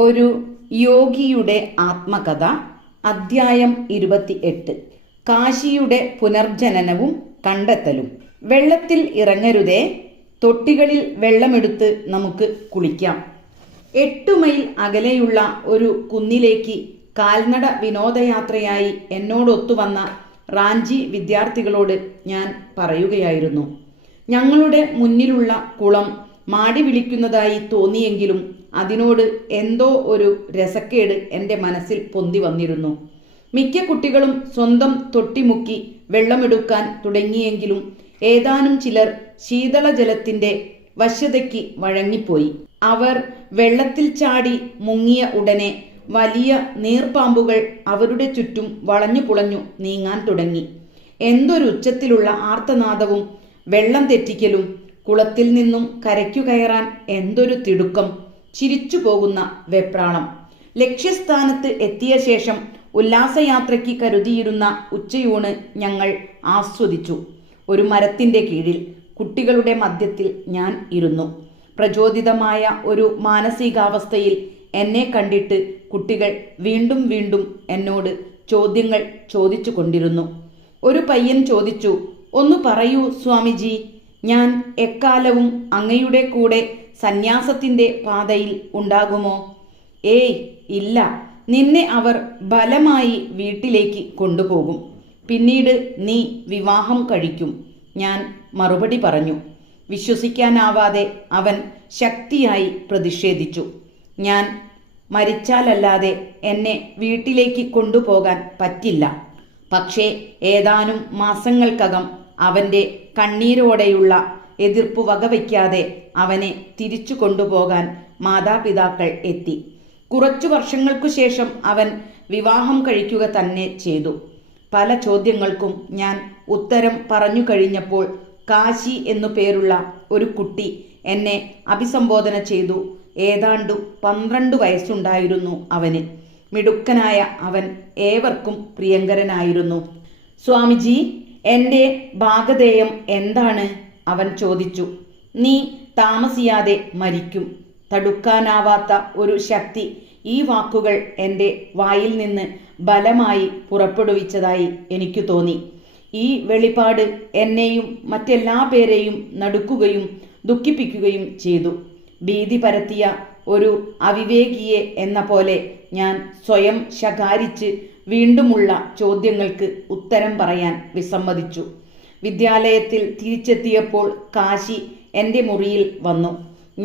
ഒരു യോഗിയുടെ ആത്മകഥ, അധ്യായം 28. കാശിയുടെ പുനർജനനവും കണ്ടെത്തലും. വെള്ളത്തിൽ ഇറങ്ങരുതേ, തൊട്ടികളിൽ വെള്ളമെടുത്ത് നമുക്ക് കുളിക്കാം. 8 മൈൽ അകലെയുള്ള ഒരു കുന്നിലേക്ക് കാൽനട വിനോദയാത്രയായി എന്നോടൊത്തുവന്ന റാഞ്ചി വിദ്യാർത്ഥികളോട് ഞാൻ പറയുകയായിരുന്നു. ഞങ്ങളുടെ മുന്നിലുള്ള കുളം മാടി വിളിക്കുന്നതായി തോന്നിയെങ്കിലും അതിനോട് എന്തോ ഒരു രസക്കേട് എൻ്റെ മനസ്സിൽ പൊന്തി വന്നിരുന്നു. മിക്ക കുട്ടികളും സ്വന്തം തൊട്ടിമുക്കി വെള്ളമെടുക്കാൻ തുടങ്ങിയെങ്കിലും ഏതാനും ചിലർ ശീതളജലത്തിൻ്റെ വശ്യതയ്ക്ക് വഴങ്ങിപ്പോയി. അവർ വെള്ളത്തിൽ ചാടി മുങ്ങിയ ഉടനെ വലിയ നീർപ്പാമ്പുകൾ അവരുടെ ചുറ്റും വളഞ്ഞു പുളഞ്ഞു നീങ്ങാൻ തുടങ്ങി. എന്തൊരു ഉച്ചത്തിലുള്ള ആർത്തനാദവും വെള്ളം തെറ്റിക്കലും! കുളത്തിൽ നിന്നും കരയ്ക്കു കയറാൻ എന്തൊരു തിടുക്കം! ചിരിച്ചു പോകുന്ന വെപ്രാളം! ലക്ഷ്യസ്ഥാനത്ത് എത്തിയ ശേഷം ഉല്ലാസയാത്രയ്ക്ക് കരുതിയിരുന്ന ഉച്ചയൂണ് ഞങ്ങൾ ആസ്വദിച്ചു. ഒരു മരത്തിൻ്റെ കീഴിൽ കുട്ടികളുടെ മധ്യത്തിൽ ഞാൻ ഇരുന്നു. പ്രചോദിതമായ ഒരു മാനസികാവസ്ഥയിൽ എന്നെ കണ്ടിട്ട് കുട്ടികൾ വീണ്ടും വീണ്ടും എന്നോട് ചോദ്യങ്ങൾ ചോദിച്ചു കൊണ്ടിരുന്നു. ഒരു പയ്യൻ ചോദിച്ചു, "ഒന്ന് പറയൂ സ്വാമിജി, ഞാൻ എക്കാലവും അങ്ങയുടെ കൂടെ സന്യാസത്തിൻ്റെ പാതയിൽ ഉണ്ടാകുമോ?" "ഏയ് ഇല്ല, നിന്നെ അവർ ബലമായി വീട്ടിലേക്ക് കൊണ്ടുപോകും. പിന്നീട് നീ വിവാഹം കഴിക്കും," ഞാൻ മറുപടി പറഞ്ഞു. വിശ്വസിക്കാനാവാതെ അവൻ ശക്തിയായി പ്രതിഷേധിച്ചു. "ഞാൻ മരിച്ചാലല്ലാതെ എന്നെ വീട്ടിലേക്ക് കൊണ്ടുപോകാൻ പറ്റില്ല." പക്ഷേ ഏതാനും മാസങ്ങൾക്കകം അവൻ്റെ കണ്ണീരോടെയുള്ള എതിർപ്പ് വകവയ്ക്കാതെ അവനെ തിരിച്ചു കൊണ്ടുപോകാൻ മാതാപിതാക്കൾ എത്തി. കുറച്ചു വർഷങ്ങൾക്കു ശേഷം അവൻ വിവാഹം കഴിക്കുക തന്നെ ചെയ്തു. പല ചോദ്യങ്ങൾക്കും ഞാൻ ഉത്തരം പറഞ്ഞു കഴിഞ്ഞപ്പോൾ കാശി എന്നു പേരുള്ള ഒരു കുട്ടി എന്നെ അഭിസംബോധന ചെയ്തു. ഏതാണ്ട് 12 വയസ്സുണ്ടായിരുന്നു അവന്. മിടുക്കനായ അവൻ ഏവർക്കും പ്രിയങ്കരനായിരുന്നു. "സ്വാമിജി, എൻ്റെ ഭാഗധേയം എന്താണ്?" അവൻ ചോദിച്ചു. "നീ താമസിയാതെ മരിക്കും." തടുക്കാനാവാത്ത ഒരു ശക്തി ഈ വാക്കുകൾ എൻ്റെ വായിൽ നിന്ന് ബലമായി പുറപ്പെടുവിച്ചതായി എനിക്ക് തോന്നി. ഈ വെളിപാട് എന്നെയും മറ്റെല്ലാ പേരെയും നടുക്കുകയും ദുഃഖിപ്പിക്കുകയും ചെയ്തു. ഭീതി പരത്തിയ ഒരു അവിവേകിയെ എന്ന പോലെ ഞാൻ സ്വയം ശകാരിച്ച് വീണ്ടുമുള്ള ചോദ്യങ്ങൾക്ക് ഉത്തരം പറയാൻ വിസമ്മതിച്ചു. വിദ്യാലയത്തിൽ തിരിച്ചെത്തിയപ്പോൾ കാശി എൻ്റെ മുറിയിൽ വന്നു.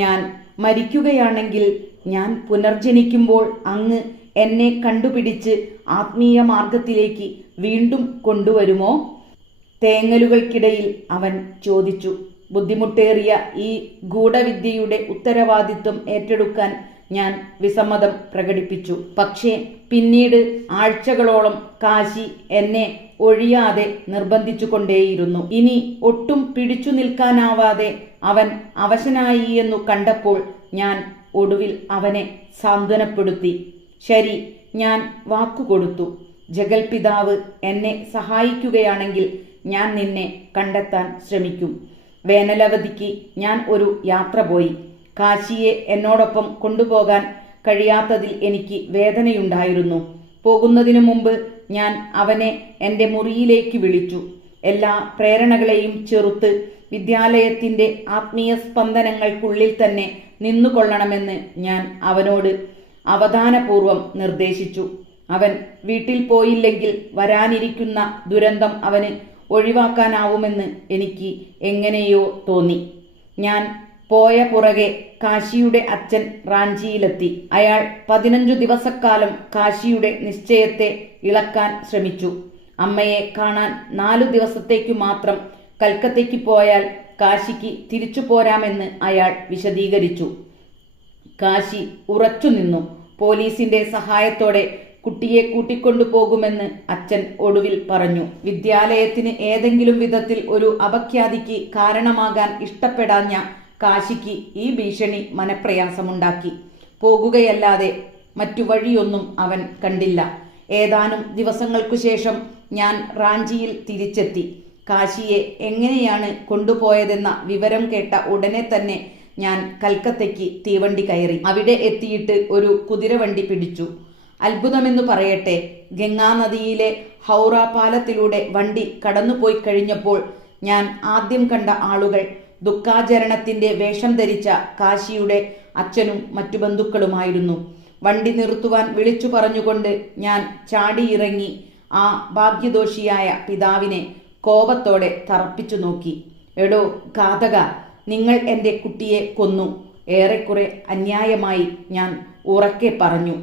"ഞാൻ മരിക്കുകയാണെങ്കിൽ ഞാൻ പുനർജനിക്കുമ്പോൾ അങ്ങ് എന്നെ കണ്ടുപിടിച്ച് ആത്മീയ മാർഗത്തിലേക്ക് വീണ്ടും കൊണ്ടുവരുമോ?" തേങ്ങലുകൾക്കിടയിൽ അവൻ ചോദിച്ചു. ബുദ്ധിമുട്ടേറിയ ഈ ഗൂഢവിദ്യയുടെ ഉത്തരവാദിത്വം ഏറ്റെടുക്കാൻ ഞാൻ വിസമ്മതം പ്രകടിപ്പിച്ചു. പക്ഷേ പിന്നീട് ആഴ്ചകളോളം കാശി എന്നെ ഒഴിയാതെ നിർബന്ധിച്ചു കൊണ്ടേയിരുന്നു. ഇനി ഒട്ടും പിടിച്ചു നിൽക്കാനാവാതെ അവൻ അവശനായി എന്നു കണ്ടപ്പോൾ ഞാൻ ഒടുവിൽ അവനെ സാന്ത്വനപ്പെടുത്തി. "ശരി, ഞാൻ വാക്കുകൊടുത്തു. ജഗൽപിതാവ് എന്നെ സഹായിക്കുകയാണെങ്കിൽ ഞാൻ നിന്നെ കണ്ടെത്താൻ ശ്രമിക്കും." വേനലവധിക്ക് ഞാൻ ഒരു യാത്ര പോയി. കാശിയെ എന്നോടൊപ്പം കൊണ്ടുപോകാൻ കഴിയാത്തതിൽ എനിക്ക് വേദനയുണ്ടായിരുന്നു. പോകുന്നതിനു മുമ്പ് ഞാൻ അവനെ എൻ്റെ മുറിയിലേക്ക് വിളിച്ചു. എല്ലാ പ്രേരണകളെയും ചെറുത്ത് വിദ്യാലയത്തിൻ്റെ ആത്മീയ സ്പന്ദനങ്ങൾക്കുള്ളിൽ തന്നെ നിന്നുകൊള്ളണമെന്ന് ഞാൻ അവനോട് അവധാനപൂർവം നിർദ്ദേശിച്ചു. അവൻ വീട്ടിൽ പോയില്ലെങ്കിൽ വരാനിരിക്കുന്ന ദുരന്തം അവന് ഒഴിവാക്കാനാവുമെന്ന് എനിക്ക് എങ്ങനെയോ തോന്നി. ഞാൻ പോയ പുറകെ കാശിയുടെ അച്ഛൻ റാഞ്ചിയിലെത്തി. അയാൾ 15 ദിവസക്കാലം കാശിയുടെ നിശ്ചയത്തെ ഇളക്കാൻ ശ്രമിച്ചു. അമ്മയെ കാണാൻ 4 ദിവസത്തേക്കു മാത്രം കൽക്കത്തയ്ക്ക് പോയാൽ കാശിക്ക് തിരിച്ചു പോരാമെന്ന് അയാൾ വിശദീകരിച്ചു. കാശി ഉറച്ചുനിന്നു. പോലീസിന്റെ സഹായത്തോടെ കുട്ടിയെ കൂട്ടിക്കൊണ്ടുപോകുമെന്ന് അച്ഛൻ ഒടുവിൽ പറഞ്ഞു. വിദ്യാലയത്തിന് ഏതെങ്കിലും വിധത്തിൽ ഒരു അപഖ്യാതിക്ക് കാരണമാകാൻ ഇഷ്ടപ്പെടാഞ്ഞ കാശിക്ക് ഈ ഭീഷണി മനപ്രയാസമുണ്ടാക്കി. പോകുകയല്ലാതെ മറ്റു വഴിയൊന്നും അവൻ കണ്ടില്ല. ഏതാനും ദിവസങ്ങൾക്കു ശേഷം ഞാൻ റാഞ്ചിയിൽ തിരിച്ചെത്തി. കാശിയെ എങ്ങനെയാണ് കൊണ്ടുപോയതെന്ന വിവരം കേട്ട ഉടനെ തന്നെ ഞാൻ കൽക്കത്തയ്ക്ക് തീവണ്ടി കയറി. അവിടെ എത്തിയിട്ട് ഒരു കുതിരവണ്ടി പിടിച്ചു. അത്ഭുതമെന്നു പറയട്ടെ, ഗംഗാനദിയിലെ ഹൗറ പാലത്തിലൂടെ വണ്ടി കടന്നുപോയി കഴിഞ്ഞപ്പോൾ ഞാൻ ആദ്യം കണ്ട ആളുകൾ ദുഃഖാചരണത്തിന്റെ വേഷം ധരിച്ച കാശിയുടെ അച്ഛനും മറ്റു ബന്ധുക്കളുമായിരുന്നു. വണ്ടി നിർത്തുവാൻ വിളിച്ചു പറഞ്ഞുകൊണ്ട് ഞാൻ ചാടിയിറങ്ങി ആ ഭാഗ്യദോഷിയായ പിതാവിനെ കോപത്തോടെ തറപ്പിച്ചു നോക്കി. എടോ ഘാതക, നിങ്ങൾ എൻ്റെ കുട്ടിയെ കൊന്നു. ഏറെക്കുറെ അന്യായമായി ഞാൻ ഉറക്കെ പറഞ്ഞു.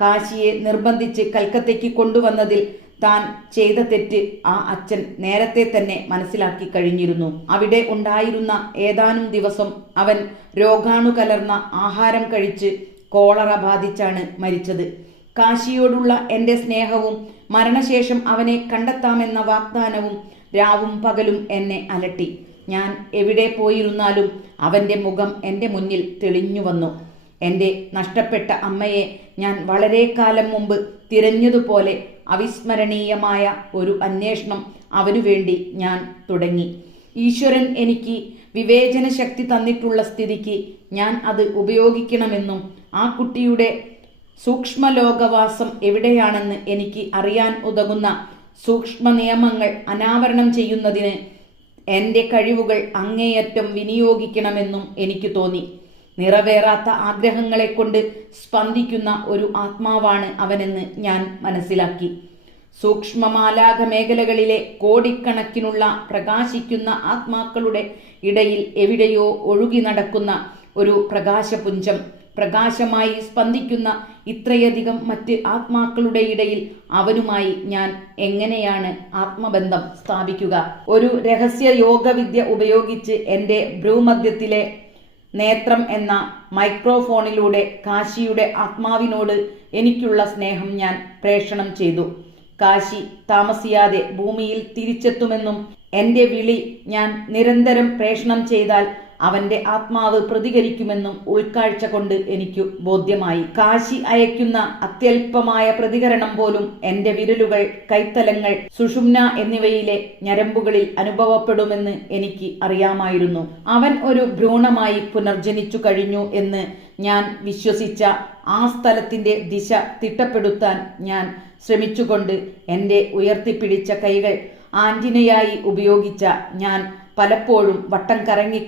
കാശിയെ നിർബന്ധിച്ച് കൽക്കത്തയ്ക്ക് കൊണ്ടുവന്നതിൽ താൻ ചെയ്ത തെറ്റ് ആ അച്ഛൻ നേരത്തെ തന്നെ മനസ്സിലാക്കി കഴിഞ്ഞിരുന്നു. അവിടെ ഉണ്ടായിരുന്ന ഏതാനും ദിവസം അവൻ രോഗാണു കലർന്ന ആഹാരം കഴിച്ച് കോളറ ബാധിച്ചാണ് മരിച്ചത്. കാശിയോടുള്ള എൻ്റെ സ്നേഹവും മരണശേഷം അവനെ കണ്ടെത്താമെന്ന വാഗ്ദാനവും രാവും പകലും എന്നെ അലട്ടി. ഞാൻ എവിടെ പോയിരുന്നാലും അവൻ്റെ മുഖം എൻ്റെ മുന്നിൽ തെളിഞ്ഞു വന്നു. എൻ്റെ നഷ്ടപ്പെട്ട അമ്മയെ ഞാൻ വളരെ കാലം മുമ്പ് തിരഞ്ഞതുപോലെ അവിസ്മരണീയമായ ഒരു അന്വേഷണം അവനു വേണ്ടി ഞാൻ തുടങ്ങി. ഈശ്വരൻ എനിക്ക് വിവേചന ശക്തി തന്നിട്ടുള്ള സ്ഥിതിക്ക് ഞാൻ അത് ഉപയോഗിക്കണമെന്നും ആ കുട്ടിയുടെ സൂക്ഷ്മലോകവാസം എവിടെയാണെന്ന് എനിക്ക് അറിയാൻ ഉതകുന്ന സൂക്ഷ്മ നിയമങ്ങൾ അനാവരണം ചെയ്യുന്നതിന് എൻ്റെ കഴിവുകൾ അങ്ങേയറ്റം വിനിയോഗിക്കണമെന്നും എനിക്ക് തോന്നി. നിറവേറാത്ത ആഗ്രഹങ്ങളെ കൊണ്ട് സ്പന്ദിക്കുന്ന ഒരു ആത്മാവാണ് അവനെന്ന് ഞാൻ മനസ്സിലാക്കി. സൂക്ഷ്മമാലാഖ മേഖലകളിലെ കോടിക്കണക്കിനുള്ള പ്രകാശിക്കുന്ന ആത്മാക്കളുടെ ഇടയിൽ എവിടെയോ ഒഴുകി നടക്കുന്ന ഒരു പ്രകാശപുഞ്ചം. പ്രകാശമായി സ്പന്ദിക്കുന്ന ഇത്രയധികം മറ്റ് ആത്മാക്കളുടെ ഇടയിൽ അവനുമായി ഞാൻ എങ്ങനെയാണ് ആത്മബന്ധം സ്ഥാപിക്കുക? ഒരു രഹസ്യ യോഗവിദ്യ ഉപയോഗിച്ച് എൻ്റെ ഭ്രൂമധ്യത്തിലെ നേത്രം എന്ന മൈക്രോഫോണിലൂടെ കാശിയുടെ ആത്മാവിനോട് എനിക്കുള്ള സ്നേഹം ഞാൻ പ്രേഷണം ചെയ്തു. കാശി താമസിയാതെ ഭൂമിയിൽ തിരിച്ചെത്തുമെന്നും എൻ്റെ വിളി ഞാൻ നിരന്തരം പ്രേഷണം ചെയ്താൽ അവൻ്റെ ആത്മാവ് പ്രതികരിക്കുമെന്നും ഉൾക്കാഴ്ച കൊണ്ട് എനിക്ക് ബോധ്യമായി. കാശി അയക്കുന്ന അത്യല്പമായ പ്രതികരണം പോലും എൻ്റെ വിരലുകൾ, കൈത്തലങ്ങൾ, സുഷുമ്ന എന്നിവയിലെ ഞരമ്പുകളിൽ അനുഭവപ്പെടുമെന്ന് എനിക്ക് അറിയാമായിരുന്നു. അവൻ ഒരു ഭ്രൂണമായി പുനർജനിച്ചു കഴിഞ്ഞു എന്ന് ഞാൻ വിശ്വസിച്ച ആ സ്ഥലത്തിൻ്റെ ദിശ തിട്ടപ്പെടുത്താൻ ഞാൻ ശ്രമിച്ചുകൊണ്ട് എൻ്റെ ഉയർത്തിപ്പിടിച്ച കൈകൾ ആന്റിനയായി ഉപയോഗിച്ച ഞാൻ പലപ്പോഴും വട്ടം കറങ്ങി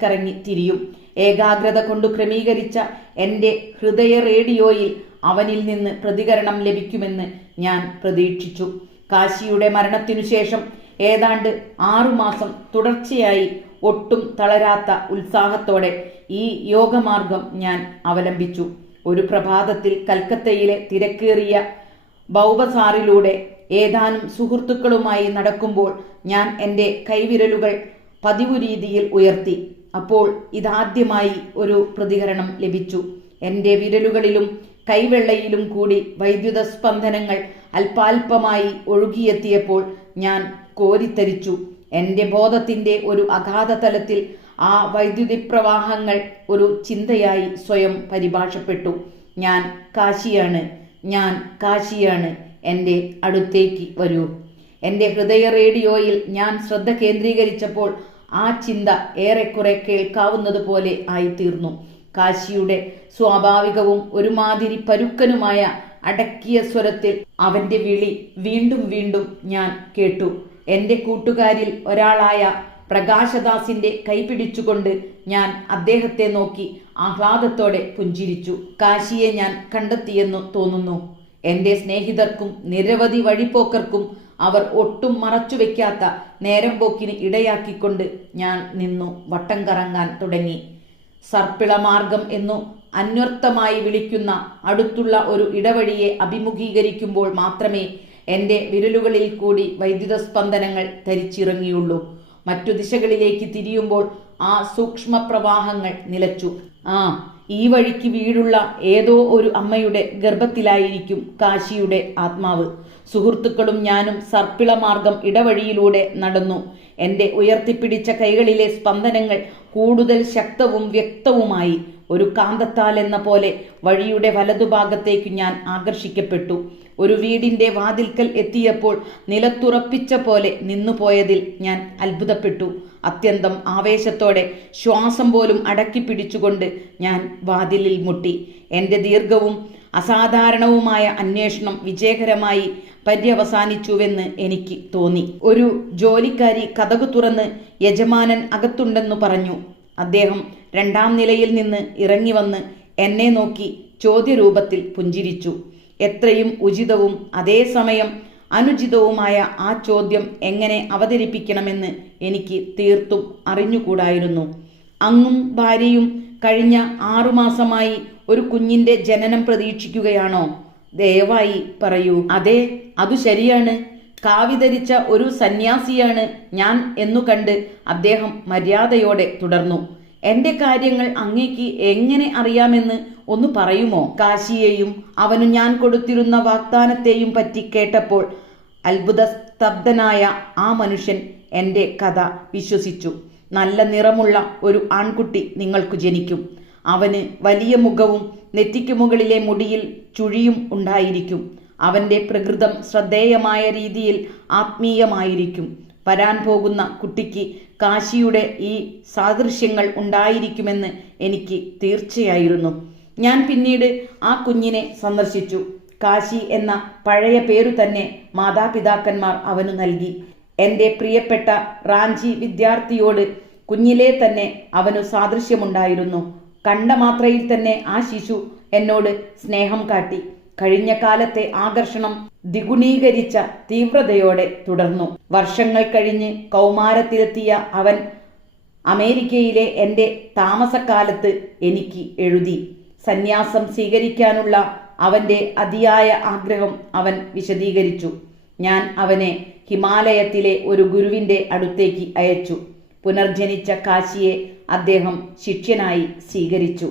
തിരിയും. ഏകാഗ്രത കൊണ്ട് ക്രമീകരിച്ച എൻ്റെ ഹൃദയ റേഡിയോയിൽ അവനിൽ നിന്ന് പ്രതികരണം ലഭിക്കുമെന്ന് ഞാൻ പ്രതീക്ഷിച്ചു. കാശിയുടെ മരണത്തിനു ശേഷം ഏതാണ്ട് 6 മാസം തുടർച്ചയായി ഒട്ടും തളരാത്ത ഉത്സാഹത്തോടെ ഈ യോഗമാർഗം ഞാൻ അവലംബിച്ചു. ഒരു പ്രഭാതത്തിൽ കൽക്കത്തയിലെ തിരക്കേറിയ ബൗബസാറിലൂടെ ഏതാനും സുഹൃത്തുക്കളുമായി നടക്കുമ്പോൾ ഞാൻ എൻ്റെ കൈവിരലുകൾ പതിവു രീതിയിൽ ഉയർത്തി. അപ്പോൾ ഇതാദ്യമായി ഒരു പ്രതികരണം ലഭിച്ചു. എൻ്റെ വിരലുകളിലും കൈവെള്ളയിലും കൂടി വൈദ്യുത സ്പന്ദനങ്ങൾ അല്പാൽപമായി ഒഴുകിയെത്തിയപ്പോൾ ഞാൻ കോരിത്തരിച്ചു. എൻ്റെ ബോധത്തിൻ്റെ ഒരു അഗാധ തലത്തിൽ ആ വൈദ്യുതി പ്രവാഹങ്ങൾ ഒരു ചിന്തയായി സ്വയം പരിഭാഷപ്പെട്ടു. ഞാൻ കാശിയാണ്, ഞാൻ കാശിയാണ്, എൻ്റെ അടുത്തേക്ക് വരൂ. എൻ്റെ ഹൃദയ റേഡിയോയിൽ ഞാൻ ശ്രദ്ധ കേന്ദ്രീകരിച്ചപ്പോൾ ആ ചിന്ത ഏറെക്കുറെ കേൾക്കാവുന്നതുപോലെ ആയിത്തീർന്നു. കാശിയുടെ സ്വാഭാവികവും ഒരുമാതിരി പരുക്കനുമായ അടക്കിയ സ്വരത്തിൽ അവൻ്റെ വിളി വീണ്ടും വീണ്ടും ഞാൻ കേട്ടു. എൻ്റെ കൂട്ടുകാരിൽ ഒരാളായ പ്രകാശദാസിന്റെ കൈപിടിച്ചുകൊണ്ട് ഞാൻ അദ്ദേഹത്തെ നോക്കി ആഹ്ലാദത്തോടെ പുഞ്ചിരിച്ചു. കാശിയെ ഞാൻ കണ്ടെത്തിയെന്നു തോന്നുന്നു. എൻ്റെ സ്നേഹിതർക്കും നിരവധി വഴിപോക്കർക്കും അവർ ഒട്ടും മറച്ചുവെക്കാത്ത നേരം പോക്കിന് ഇടയാക്കിക്കൊണ്ട് ഞാൻ നിന്നു വട്ടം കറങ്ങാൻ തുടങ്ങി. സർപ്പിളമാർഗം എന്നു അന്വർത്ഥമായി വിളിക്കുന്ന അടുത്തുള്ള ഒരു ഇടവഴിയെ അഭിമുഖീകരിക്കുമ്പോൾ മാത്രമേ എൻ്റെ വിരലുകളിൽ കൂടി വൈദ്യുത സ്പന്ദനങ്ങൾ ധരിച്ചിറങ്ങിയുള്ളൂ. മറ്റു ദിശകളിലേക്ക് തിരിയുമ്പോൾ ആ സൂക്ഷ്മ പ്രവാഹങ്ങൾ നിലച്ചു. ഈ വഴിക്ക് വീടുള്ള ഏതോ ഒരു അമ്മയുടെ ഗർഭത്തിലായിരിക്കും കാശിയുടെ ആത്മാവ്. സുഹൃത്തുക്കളും ഞാനും സർപ്പിളമാർഗം ഇടവഴിയിലൂടെ നടന്നു. എൻ്റെ ഉയർത്തിപ്പിടിച്ച കൈകളിലെ സ്പന്ദനങ്ങൾ കൂടുതൽ ശക്തവും വ്യക്തവുമായി. ഒരു കാന്തത്താൽ എന്ന പോലെ വഴിയുടെ വലതുഭാഗത്തേക്ക് ഞാൻ ആകർഷിക്കപ്പെട്ടു. ഒരു വീടിന്റെ വാതിൽക്കൽ എത്തിയപ്പോൾ നിലത്തുറപ്പിച്ച പോലെ നിന്നുപോയതിൽ ഞാൻ അത്ഭുതപ്പെട്ടു. അത്യന്തം ആവേശത്തോടെ ശ്വാസം പോലും അടക്കി പിടിച്ചുകൊണ്ട് ഞാൻ വാതിലിൽ മുട്ടി. എൻ്റെ ദീർഘവും അസാധാരണവുമായ അന്വേഷണം വിജയകരമായി പര്യവസാനിച്ചുവെന്ന് എനിക്ക് തോന്നി. ഒരു ജോലിക്കാരി കതകു തുറന്ന് യജമാനൻ അകത്തുണ്ടെന്നു പറഞ്ഞു. അദ്ദേഹം 2ാം നിലയിൽ നിന്ന് ഇറങ്ങി വന്ന് എന്നെ നോക്കി ചോദ്യരൂപത്തിൽ പുഞ്ചിരിച്ചു. എത്രയും ഉചിതവും അതേസമയം അനുചിതവുമായ ആ ചോദ്യം എങ്ങനെ അവതരിപ്പിക്കണമെന്ന് എനിക്ക് തീർത്തും അറിഞ്ഞുകൂടായിരുന്നു. അങ്ങും ഭാര്യയും കഴിഞ്ഞ 6 മാസമായി ഒരു കുഞ്ഞിന്റെ ജനനം പ്രതീക്ഷിക്കുകയാണോ? ദയവായി പറയൂ. അതെ, അതു ശരിയാണ്. കാവിധരിച്ച ഒരു സന്യാസിയാണ് ഞാൻ എന്നു കണ്ട് അദ്ദേഹം മര്യാദയോടെ തുടർന്നു. എന്റെ കാര്യങ്ങൾ അങ്ങേക്ക് എങ്ങനെ അറിയാമെന്ന് ഒന്ന് പറയുമോ? കാശിയെയും അവനു ഞാൻ കൊടുത്തിരുന്ന വാഗ്ദാനത്തെയും പറ്റി കേട്ടപ്പോൾ അത്ഭുതസ്തബ്ധനായ ആ മനുഷ്യൻ എൻ്റെ കഥ വിശ്വസിച്ചു. നല്ല നിറമുള്ള ഒരു ആൺകുട്ടി നിങ്ങൾക്ക് ജനിക്കും. അവന് വലിയ മുഖവും നെറ്റിക്കു മുകളിലെ മുടിയിൽ ചുഴിയും ഉണ്ടായിരിക്കും. അവൻ്റെ പ്രകൃതം ശ്രദ്ധേയമായ രീതിയിൽ ആത്മീയമായിരിക്കും. വരാൻ പോകുന്ന കുട്ടിക്ക് കാശിയുടെ ഈ സാദൃശ്യങ്ങൾ ഉണ്ടായിരിക്കുമെന്ന് എനിക്ക് തീർച്ചയായിരുന്നു. ഞാൻ പിന്നീട് ആ കുഞ്ഞിനെ സന്ദർശിച്ചു. കാശി എന്ന പഴയ പേരു തന്നെ മാതാപിതാക്കന്മാർ അവനു നൽകി. എൻ്റെ പ്രിയപ്പെട്ട റാഞ്ചി വിദ്യാർത്ഥിയോട് കുഞ്ഞിലെ തന്നെ അവനു സാദൃശ്യമുണ്ടായിരുന്നു. കണ്ട മാത്രയിൽ തന്നെ ആ ശിശു എന്നോട് സ്നേഹം കാട്ടി. കഴിഞ്ഞ കാലത്തെ ആകർഷണം ദ്വിഗുണീകരിച്ച തീവ്രതയോടെ തുടർന്നു. വർഷങ്ങൾ കഴിഞ്ഞ് കൗമാരത്തിലെത്തിയ അവൻ അമേരിക്കയിലെ എൻ്റെ താമസക്കാലത്ത് എനിക്ക് എഴുതി. സന്യാസം സ്വീകരിക്കാനുള്ള അവൻ്റെ അതിയായ ആഗ്രഹം അവൻ വിശദീകരിച്ചു. ഞാൻ അവനെ ഹിമാലയത്തിലെ ഒരു ഗുരുവിൻ്റെ അടുത്തേക്ക് അയച്ചു. പുനർജനിച്ച കാശിയെ അദ്ദേഹം ശിഷ്യനായി സ്വീകരിച്ചു.